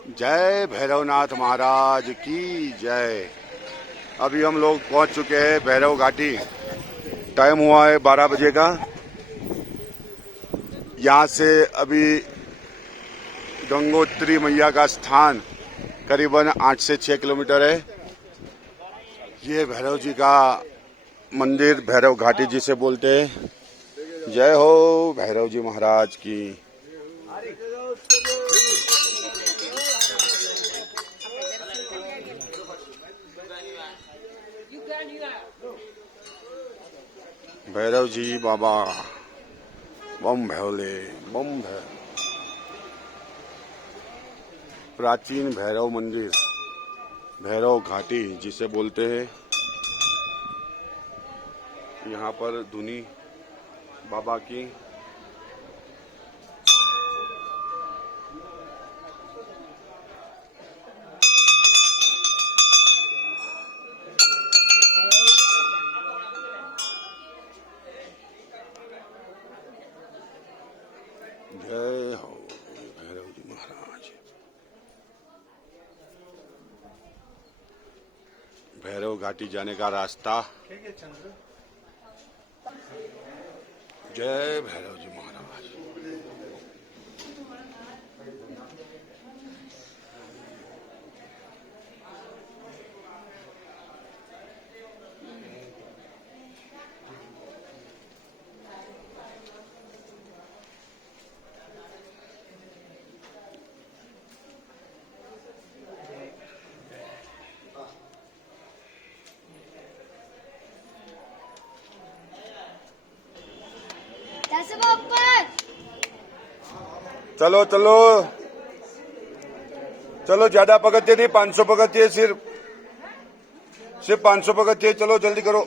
जय भैरवनाथ महाराज की जय। अभी हम लोग पहुंच चुके हैं भैरव घाटी। टाइम हुआ है 12 बजे का। यहाँ से अभी गंगोत्री मैया का स्थान करीबन 8 से 6 किलोमीटर है। ये भैरव जी का मंदिर भैरव घाटी जिसे बोलते हैं। जय हो भैरव जी महाराज की। भैरव जी बाबा बम भोले बम भैरव। प्राचीन भैरव मंदिर भैरव घाटी जिसे बोलते हैं। यहाँ पर धुनी बाबा की जय हो भैरव जी महाराज। भैरव घाटी जाने का रास्ता। जय भैरव जी महाराज। चलो चलो चलो, ज्यादा पगथिये नहीं, 500 पगथिये सिर्फ 500 पगथिये। चलो जल्दी करो।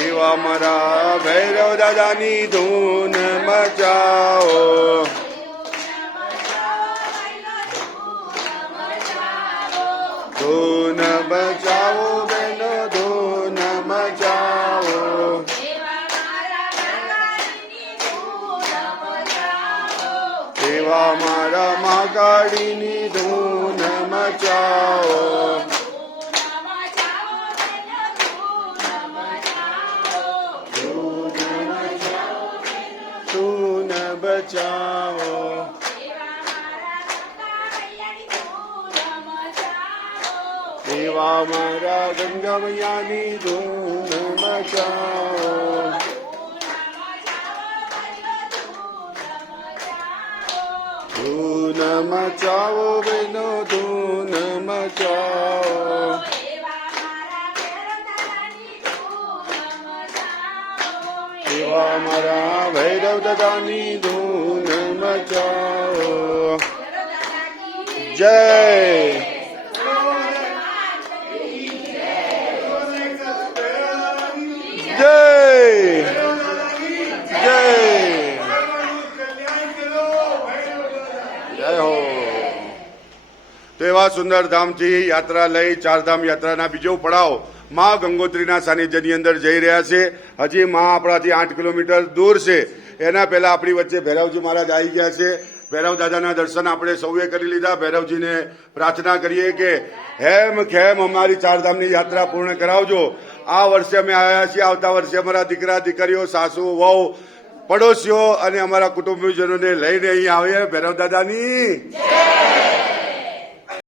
एवा मरा भैरव दादानी धून मचाओ। धून बचाओ बहनो धून मचाओ। एवा मारा महाकाळीनी धून मचाओ। बचाओ देवा मारा गंगा मैया नी धूम मचाओ। धूम मचाओ बहनो धूम मचाओ। देवा मारा भैरव दादानी धूम मचाओ। जय जय जय जय हो। તો એવા સુંદર ધામથી યાત્રા લઈ ચારધામ યાત્રાના બીજો પડાવ માં ગંગોત્રીના સાનિધ્યની અંદર જઈ રહ્યા છે। હજી માં આપણાથી 8 કિલોમીટર દૂર છે। એના પહેલા આપણી વચ્ચે ભૈરવજી મહારાજ આવી ગયા છે। ભૈરવ દાદાના દર્શન આપણે સૌએ કરી લીધા. ભૈરવજીને પ્રાર્થના કરીએ કે હેમ ખેમ અમારી ચારધામની યાત્રા પૂર્ણ કરાવજો. આ વર્ષે અમે આવ્યા છીએ, આવતા વર્ષે અમારા દીકરા દીકરીઓ, સાસુ વહુ, પડોશીઓ અને અમારા કુટુંબીજનોને લઈને અહીં આવીએ. ભૈરવ દાદાની જય.